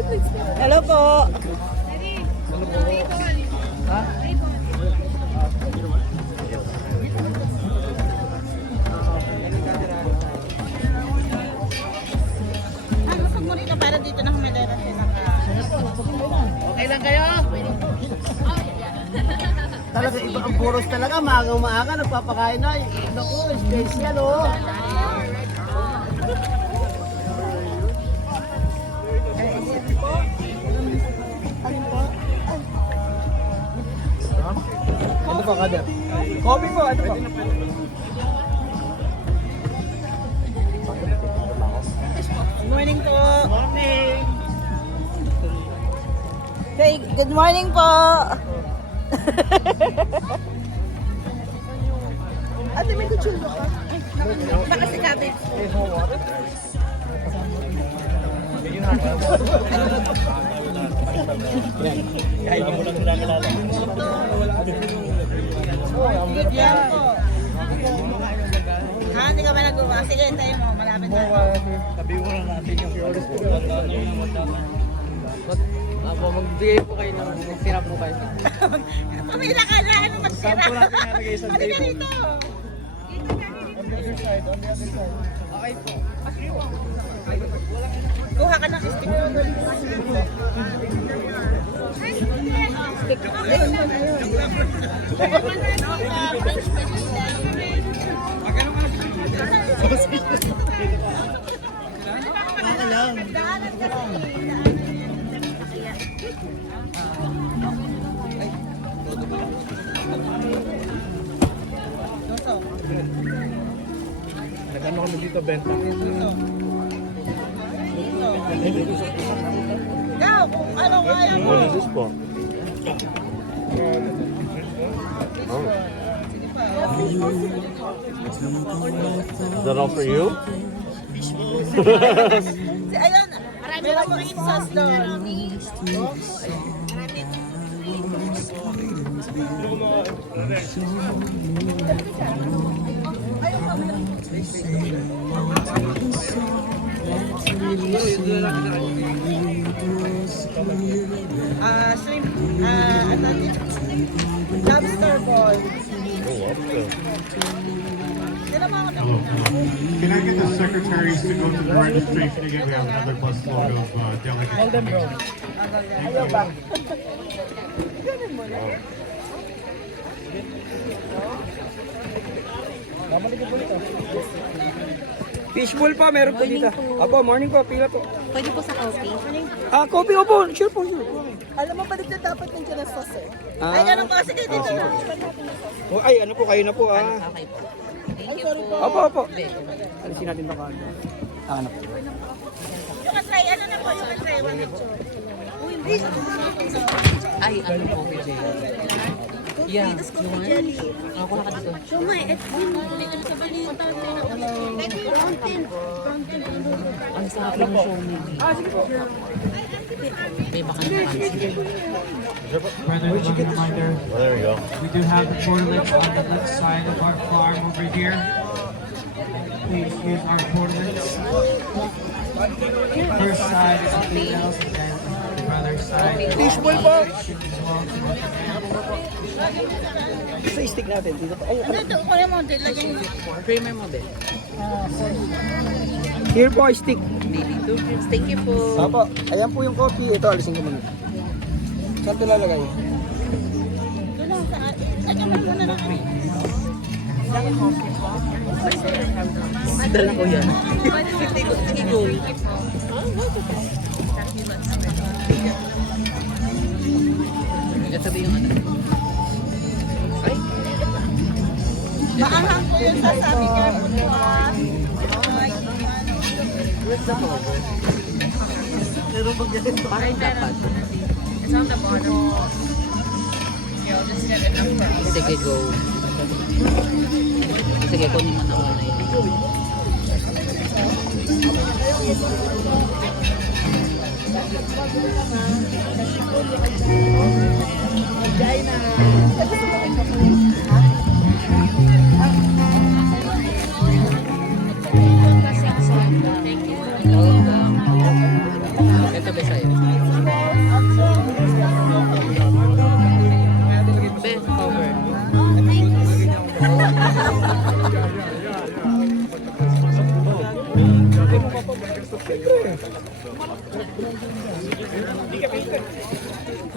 Hello po. Ha? Masag mo rin na para dito na humalera sila ka. Okay lang kayo? Talaga iba ang puros talaga, maaga nagpapakain na. Naku, special oh. Ano pa kada? Coffee po, ano pa? Good morning po. Morning! Okay, good morning po. Ate, may kutsulyo ka? Baka si Kapit. Kahit mo lang nila kilala. Yan po. Hindi ka ba nagawa? Sige, tayo mo. Malapit na. Sabi mo lang natin yung flores po. Magbigay po kayo ng magtira po kayo. Pamila ka na. Ano mas Saan sira? po natin nalagay sa Halika table? dito. On the other side, on the other side. Okay po. Kuha ka ng stick. Nag-ano kami dito, benta. Ikaw, kung ano kaya mo. What is this for? Is that all for you? Ayun, meron mo yung sauce doon. Shrimp, ano yun? Lobster ball. Sino ba ako Can I get the secretaries to go to the registration again? We have another busload of delegates. Hold them, bro. Ayaw ba? Fishbowl pa, meron po dito. Apo, morning po, pila po. Pwede po sa coffee. Coffee, opo, sure po, sure. Alam mo, balik na dapat nandiyan na sauce eh. Ah. Ay, ganun pa. Sige, dito na. Oh, ay, ano po, kayo na po, Okay po. Thank you po. Opo, opo. Alisin natin ito kaagad. Ano po? Yung katry, ano na po? Yung katry, one picture. Ay, ano po, PJ? Yeah, yung jelly. Ako na ka dito. Shumay, hindi ka sa balita. Ang sarap ng shumay. Sige po. May baka na pansin. Brother, one reminder, Well, there we go. we do have the portalets on the left side of our farm over here. Please use our portalets. First side is the females, and then the brother side. Fishbowl po. Sa stick natin, dito po. Ay, Ano ito? Kuya mo, lagyan mo. Creamer mo, be. here po, stick. Daily 2 drinks. Thank you po. Opo, ayan po yung coffee. Ito, alisin ko muna. Saan ito lalagay? Ito lang sa atin. Lagyan mo muna ng ano. Dala ko yan. Sige, go. Sabi yung ano. Ay, Maanghang ko yun sa sabi ka. parang dapat. Sige, go. Sige, kunin mo na ako na yun. Ito ba sa'yo?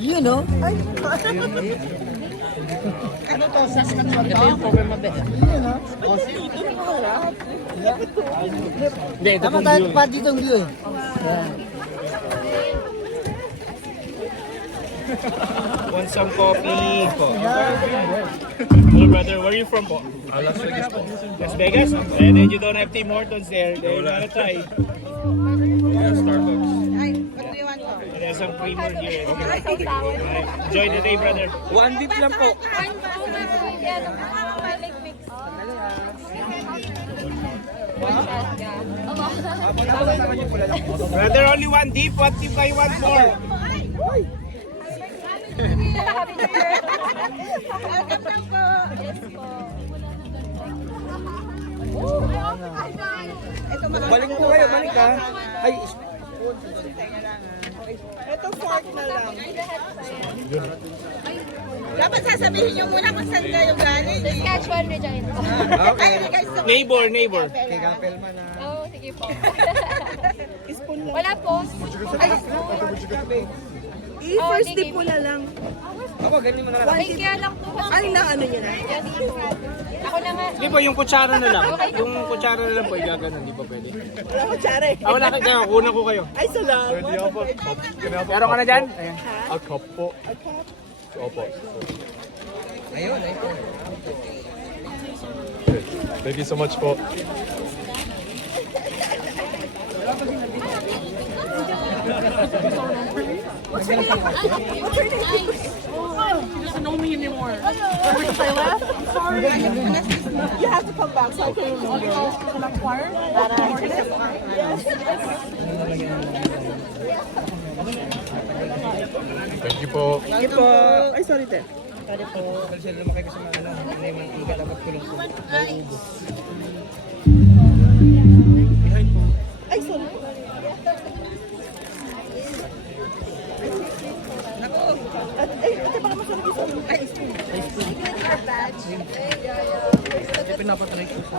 Yun, no? Ano to? Saskatchewan to? Yun, no? Hindi, ito Tama pong tayo view. pa dito ang view eh. Want some coffee? Hello brother, where are you from po? Las Vegas po. Las Vegas? And then you don't have Tim Hortons there. Then you wanna try. Starbucks. Ay, what do you want to? And there's some creamer here. Okay. Alright. Enjoy the day brother. One dip lang po. Brother, only one dip. What dip kayo want more? Welcome lang po. Ito Balik po kayo, balik ha. Ay, Ito fork na lang. Dapat sasabihin nyo muna kung saan kayo galing. Saskatchewan, Regina. Ay, hindi kayo sa Neighbor. Oo, sige po. Wala po. first dip mo na lang. ako, ganyan mo na lang. Ay, kaya lang po kasi. Ay, na ano nyo na. Ako na nga. Hindi po, yung kutsara na lang. Yung kutsara na lang po, igaganon. Di ba pwede? Wala ko tsare. Wala kayo. Kunan ko kayo. Ay, salamat. Pwede ako po. Meron ka na dyan? Ayan. A cup po. Opo. Ayun, ayun. Okay. Thank you so much po. You have to come back so I can remember. Thank you po. Sige po. Ay, sorry, te. Sorry po. Kasi lumaki ko sa mga ano, ano yung mantika dapat kulong po. Ay, sorry. Ay, ito baka masarap yung sorry. Ay, Kasi pinapatry ko sa...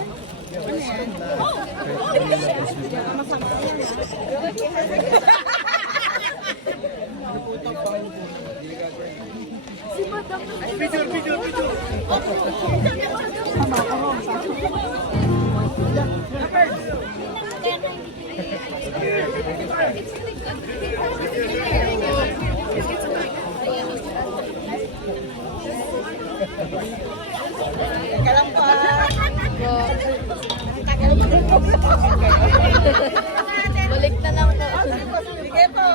Balik na lang po. sige po.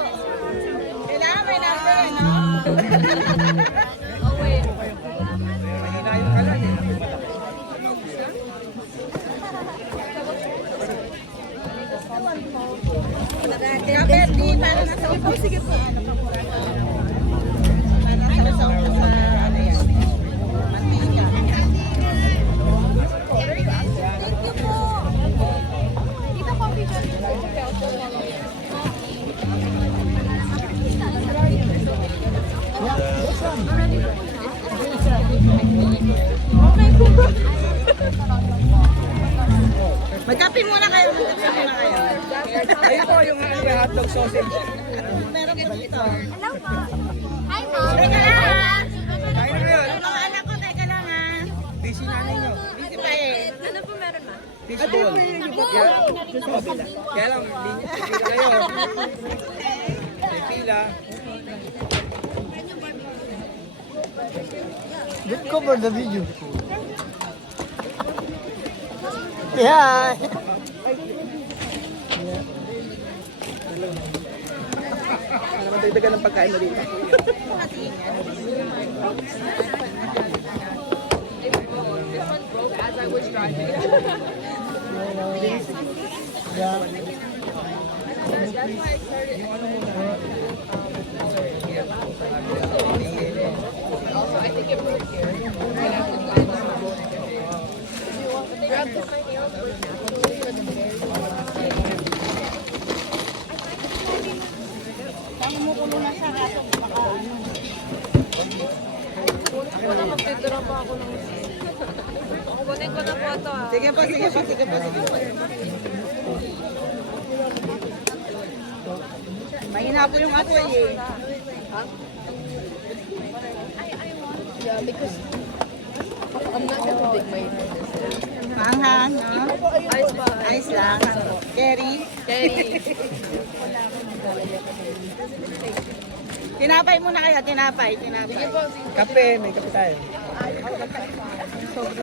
Kailangan may number, no? Oh, wait. Mahina yung kalan eh. Number D, para nasa upo. Sige po. Para nasa upo sa ano yan. Mantika. Thank you po. Dito coffee dyan. Magkape muna kayo. Magkape muna kayo. Ayun po yung ano, yung hotdog sausage. Meron po dito. Hello po. Hi, ma'am. Teka lang. Kain na yun. Yung mga anak ko, teka lang ha. Busy nanay nyo. Busy pa eh. Ano po meron, ma'am? Fishball. Kaya lang, hindi kayo. May pila. Let's cover the video. Yeah. Naman dagdagan ng pagkain mo dito. Kunin ko na po ito, ah. Sige po, sige po, sige po, sige po. Mahina po yung apoy eh. Yeah, because I'm not gonna big my Maanghang, no? Ayos lang. Kerry. Tinapay muna kayo, tinapay. Kape, may kape tayo.